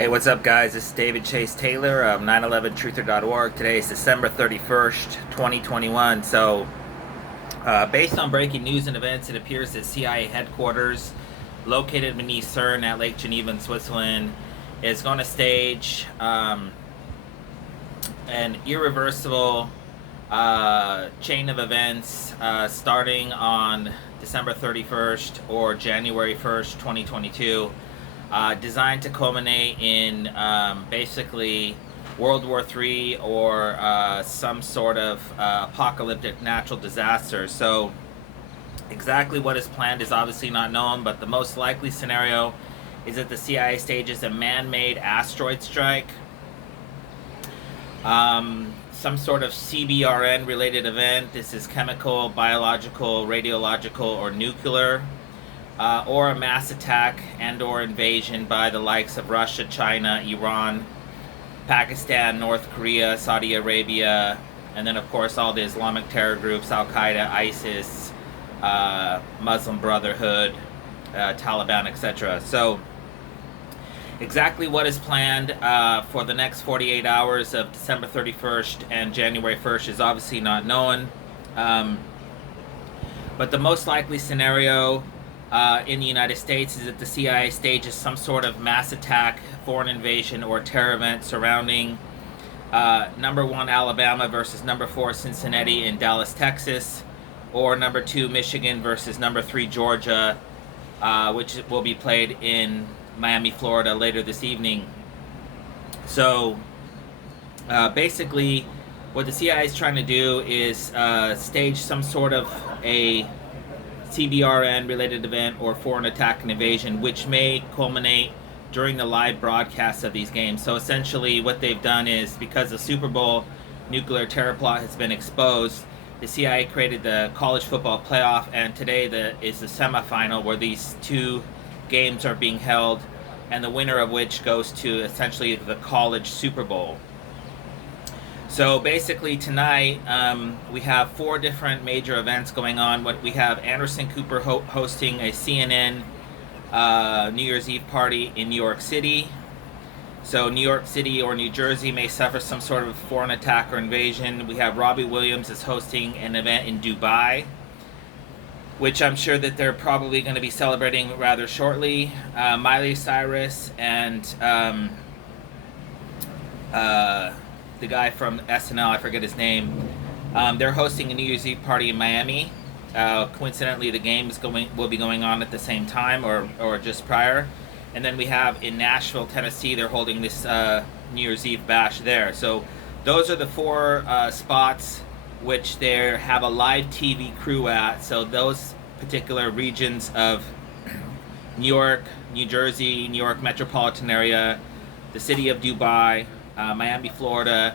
Hey, what's up, guys? This is David Chase Taylor of 911truther.org. Today is December 31st, 2021. Based on breaking news and events, it appears that CIA headquarters, located beneath CERN at Lake Geneva in Switzerland, is going to stage an irreversible chain of events starting on December 31st or January 1st, 2022. Designed to culminate in basically World War III or some sort of apocalyptic natural disaster. So exactly what is planned is obviously not known, but the most likely scenario is that the CIA stages a man-made asteroid strike, some sort of CBRN related event. This is chemical, biological, radiological, or nuclear. Or a mass attack and or invasion by the likes of Russia, China, Iran, Pakistan, North Korea, Saudi Arabia, and then of course all the Islamic terror groups, Al-Qaeda, ISIS, Muslim Brotherhood, Taliban, etc. So exactly what is planned for the next 48 hours of December 31st and January 1st is obviously not known. But the most likely scenario in the United States is that the CIA stages some sort of mass attack, foreign invasion, or terror event surrounding number 1 Alabama versus number 4 Cincinnati in Dallas, Texas, or number 2 Michigan versus number 3 Georgia, which will be played in Miami, Florida later this evening. So basically what the CIA is trying to do is stage some sort of a CBRN related event or foreign attack and invasion, which may culminate during the live broadcast of these games. So essentially what they've done is, because the Super Bowl nuclear terror plot has been exposed, the CIA created the college football playoff, and today is the semifinal where these two games are being held, and the winner of which goes to essentially the college Super Bowl. So basically tonight we have 4 different major events going on. We have Anderson Cooper hosting a CNN New Year's Eve party in New York City. So New York City or New Jersey may suffer some sort of foreign attack or invasion. We have Robbie Williams is hosting an event in Dubai, which I'm sure that they're probably going to be celebrating rather shortly. Miley Cyrus and the guy from SNL, I forget his name, they're hosting a New Year's Eve party in Miami. Coincidentally, the game will be going on at the same time or just prior. And then we have in Nashville, Tennessee, they're holding this New Year's Eve bash there. So those are the 4 spots which they have a live TV crew at. So those particular regions of New York, New Jersey, New York metropolitan area, the city of Dubai, Miami, Florida,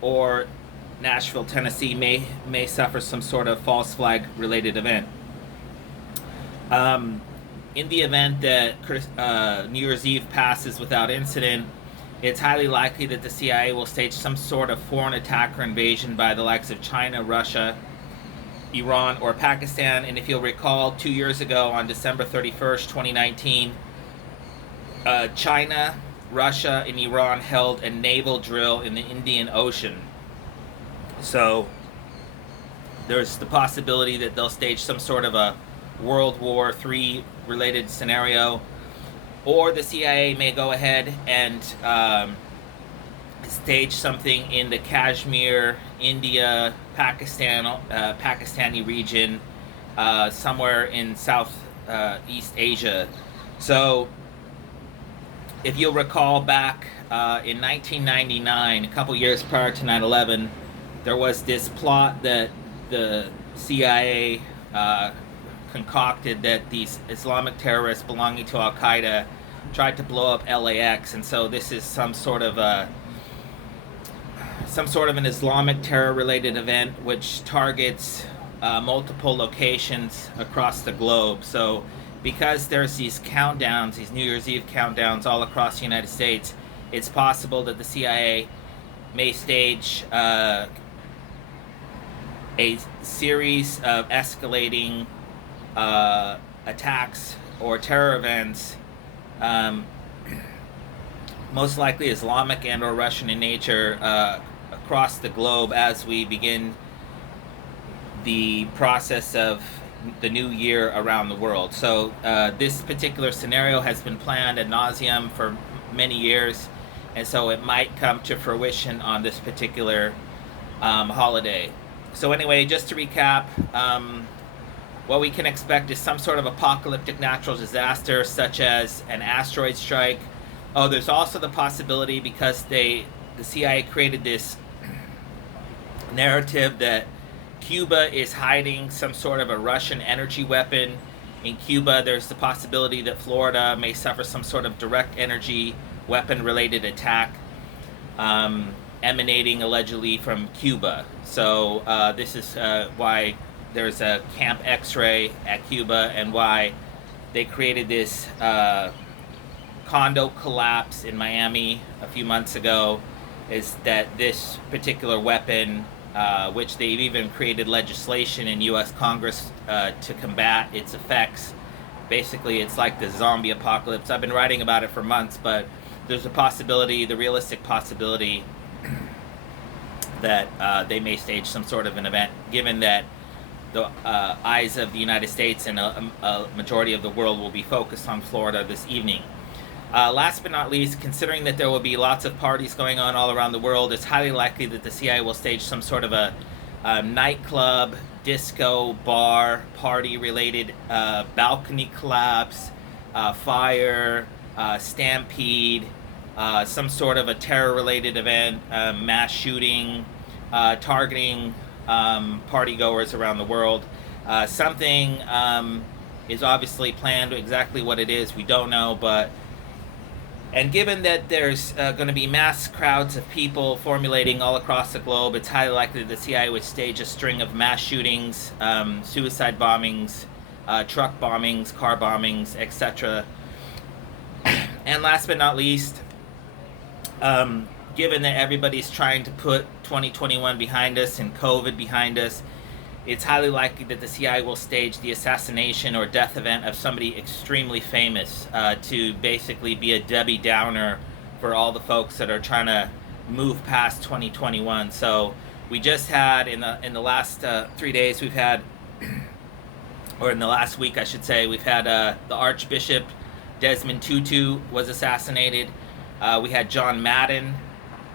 or Nashville, Tennessee may suffer some sort of false flag related event. In the event that New Year's Eve passes without incident, it's highly likely that the CIA will stage some sort of foreign attack or invasion by the likes of China, Russia, Iran, or Pakistan. And if you'll recall, 2 years ago on December 31st, 2019, China, Russia, and Iran held a naval drill in the Indian Ocean. So there's the possibility that they'll stage some sort of a World War III related scenario, or the CIA may go ahead and stage something in the Kashmir, India, Pakistani region, somewhere in Southeast Asia. So if you'll recall back in 1999, a couple years prior to 9/11, there was this plot that the CIA concocted that these Islamic terrorists belonging to Al-Qaeda tried to blow up LAX, and so this is some sort of an Islamic terror-related event which targets multiple locations across the globe. So because there's these countdowns, these New Year's Eve countdowns all across the United States, it's possible that the CIA may stage a series of escalating attacks or terror events most likely Islamic and or Russian in nature, across the globe as we begin the process of the new year around the world. So this particular scenario has been planned ad nauseum for many years, and so it might come to fruition on this particular holiday. So anyway, just to recap, what we can expect is some sort of apocalyptic natural disaster, such as an asteroid strike. Oh, there's also the possibility, because the CIA created this narrative that Cuba is hiding some sort of a Russian energy weapon. In Cuba, there's the possibility that Florida may suffer some sort of direct energy weapon-related attack, emanating allegedly from Cuba. So this is why there's a Camp X-ray at Cuba, and why they created this condo collapse in Miami a few months ago, is that this particular weapon, which they've even created legislation in U.S. Congress to combat its effects. Basically, it's like the zombie apocalypse. I've been writing about it for months, but there's a possibility, the realistic possibility, that they may stage some sort of an event, given that the eyes of the United States and a majority of the world will be focused on Florida this evening. Last but not least, considering that there will be lots of parties going on all around the world, it's highly likely that the CIA will stage some sort of a nightclub, disco, bar, party-related balcony collapse, fire, stampede, some sort of a terror-related event, mass shooting, targeting partygoers around the world. Something is obviously planned. Exactly what it is, we don't know, and given that there's going to be mass crowds of people formulating all across the globe, it's highly likely that the CIA would stage a string of mass shootings, suicide bombings, truck bombings, car bombings, etc. And last but not least, given that everybody's trying to put 2021 behind us and COVID behind us, it's highly likely that the CIA will stage the assassination or death event of somebody extremely famous, to basically be a Debbie Downer for all the folks that are trying to move past 2021. So we just had, in the last 3 days, we've had, or in the last week I should say, we've had the Archbishop Desmond Tutu was assassinated. We had John Madden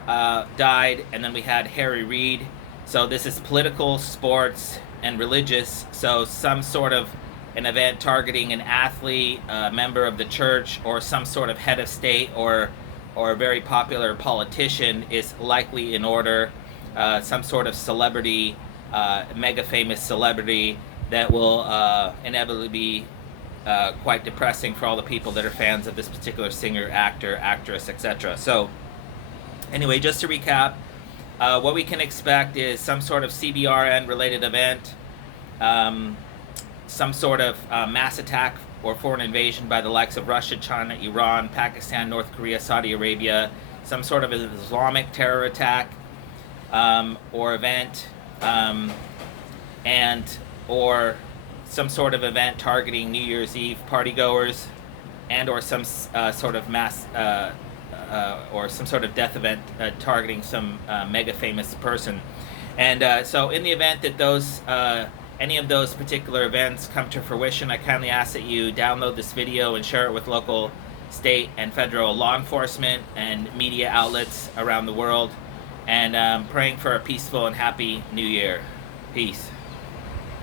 died, and then we had Harry Reid. So this is political, sports, and religious. So some sort of an event targeting an athlete, a member of the church, or some sort of head of state, or a very popular politician is likely in order. Some sort of celebrity, mega famous celebrity that will inevitably be quite depressing for all the people that are fans of this particular singer, actor, actress, etc. So anyway, just to recap, what we can expect is some sort of CBRN related event, some sort of mass attack or foreign invasion by the likes of Russia, China, Iran, Pakistan, North Korea, Saudi Arabia, some sort of an Islamic terror attack or event, or some sort of event targeting New Year's Eve partygoers, and or some sort of mass or some sort of death event targeting some mega famous person. And so in the event that those any of those particular events come to fruition, I kindly ask that you download this video and share it with local, state, and federal law enforcement and media outlets around the world, and praying for a peaceful and happy new year. Peace.